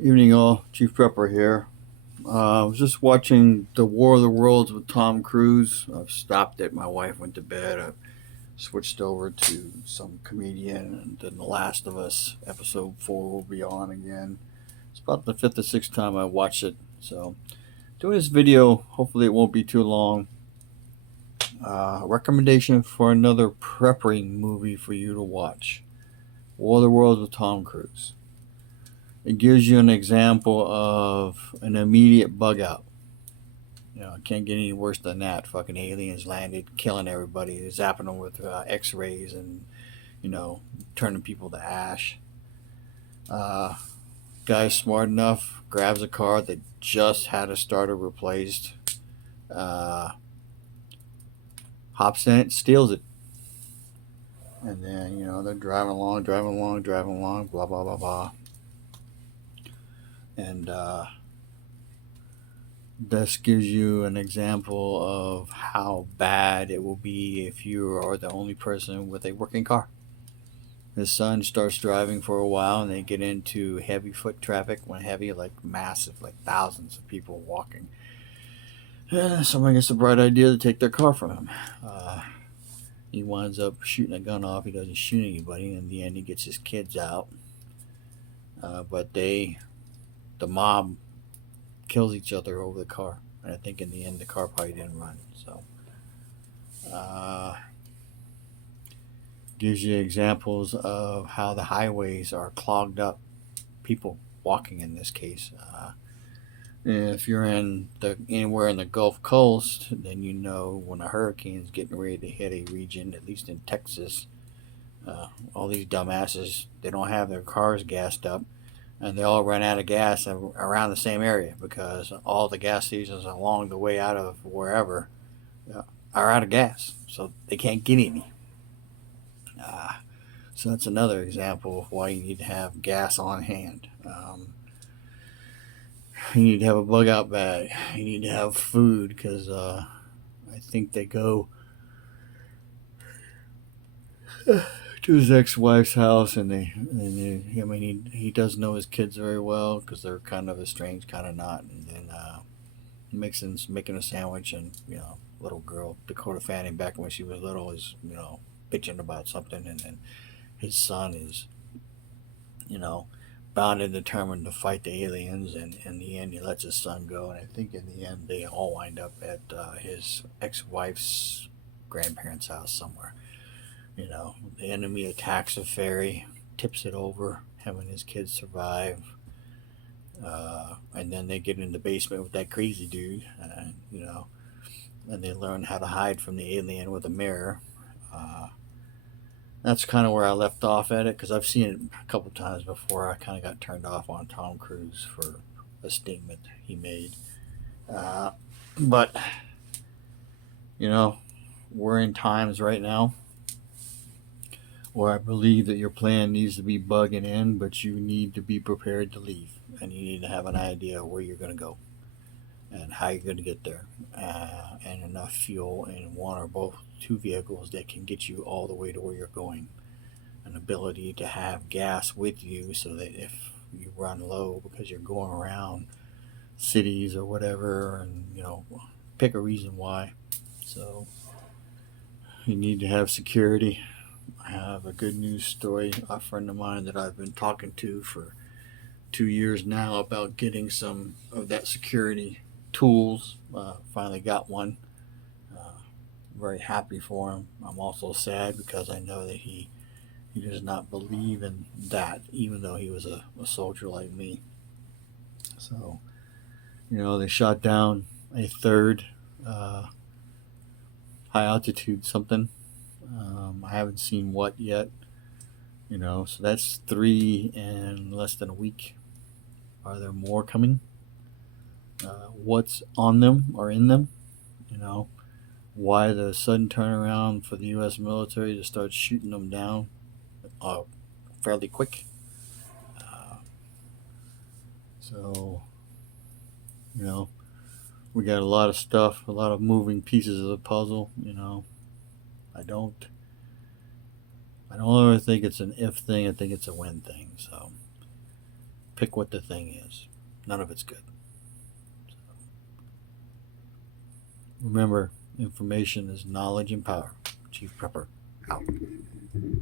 Evening all, Chief Prepper here. I was just watching The War of the Worlds with Tom Cruise. I've stopped it. My wife went to bed. I switched over to some comedian, and then The Last of Us episode 4 will be on again. It's about the fifth or sixth time I watched it. So, doing this video, hopefully it won't be too long. Recommendation for another prepping movie for you to watch: War of the Worlds with Tom Cruise. It gives you an example of an immediate bug out. It can't get any worse than that. Fucking aliens landed, killing everybody, zapping them with X-rays, and you know, turning people to ash. Uh, Guy's smart enough, grabs a car that just had a starter replaced, uh, hops in it, steals it, and then they're driving along, driving along, driving along, blah blah blah blah, and this gives you an example of how bad it will be if you are the only person with a working car. His son starts driving for a while and they get into heavy foot traffic. When heavy, like massive, like thousands of people walking. Someone gets the bright idea to take their car from him. He winds up shooting a gun off. He doesn't shoot anybody. In the end, he gets his kids out. But the mob kills each other over the car. And I think in the end, the car probably didn't run. So, uh, gives you examples of how the highways are clogged up. People walking in this case. If you're anywhere in the Gulf Coast, then you know when a hurricane is getting ready to hit a region, at least in Texas, all these dumbasses, they don't have their cars gassed up, and they all run out of gas around the same area because all the gas stations along the way out of wherever are out of gas, so they can't get any. Uh, so that's another example of why you need to have gas on hand. You need to have a bug out bag. You need to have food because I think they go to his ex-wife's house, I mean, he does know his kids very well because they're kind of estranged, kind of not. And then making a sandwich, and little girl Dakota Fanning back when she was little is bitching about something, and then his son is you know bound and determined to fight the aliens, and in the end he lets his son go, and I think in the end they all wind up at his ex-wife's grandparents' house somewhere. The enemy attacks a ferry, tips it over, having his kids survive. And then they get in the basement with that crazy dude, and they learn how to hide from the alien with a mirror. Uh, that's kind of where I left off at it because I've seen it a couple times before. I kind of got turned off on Tom Cruise for a statement he made. Uh, but, you know, we're in times right now where I believe that your plan needs to be bugging in, but you need to be prepared to leave. And you need to have an idea of where you're going to go and how you're going to get there, and enough fuel in one or both two vehicles that can get you all the way to where you're going. An ability to have gas with you so that if you run low because you're going around cities or whatever, and pick a reason why. So you need to have security. I have a good news story. A friend of mine that I've been talking to for 2 years now about getting some of that security tools. Finally got one. Uh, Very happy for him. I'm also sad because I know that he does not believe in that, even though he was a soldier like me. So, they shot down a third uh, high altitude something. I haven't seen what yet. So that's three in less than a week. Are there more coming? What's on them or in them? You know, why the sudden turnaround for the U.S. military to start shooting them down uh, fairly quick? Uh, so, you know, we got a lot of stuff, a lot of moving pieces of the puzzle. I don't, I don't ever think it's an if thing. I think it's a when thing. So pick what the thing is. None of it's good. Remember, information is knowledge and power. Chief Prepper out.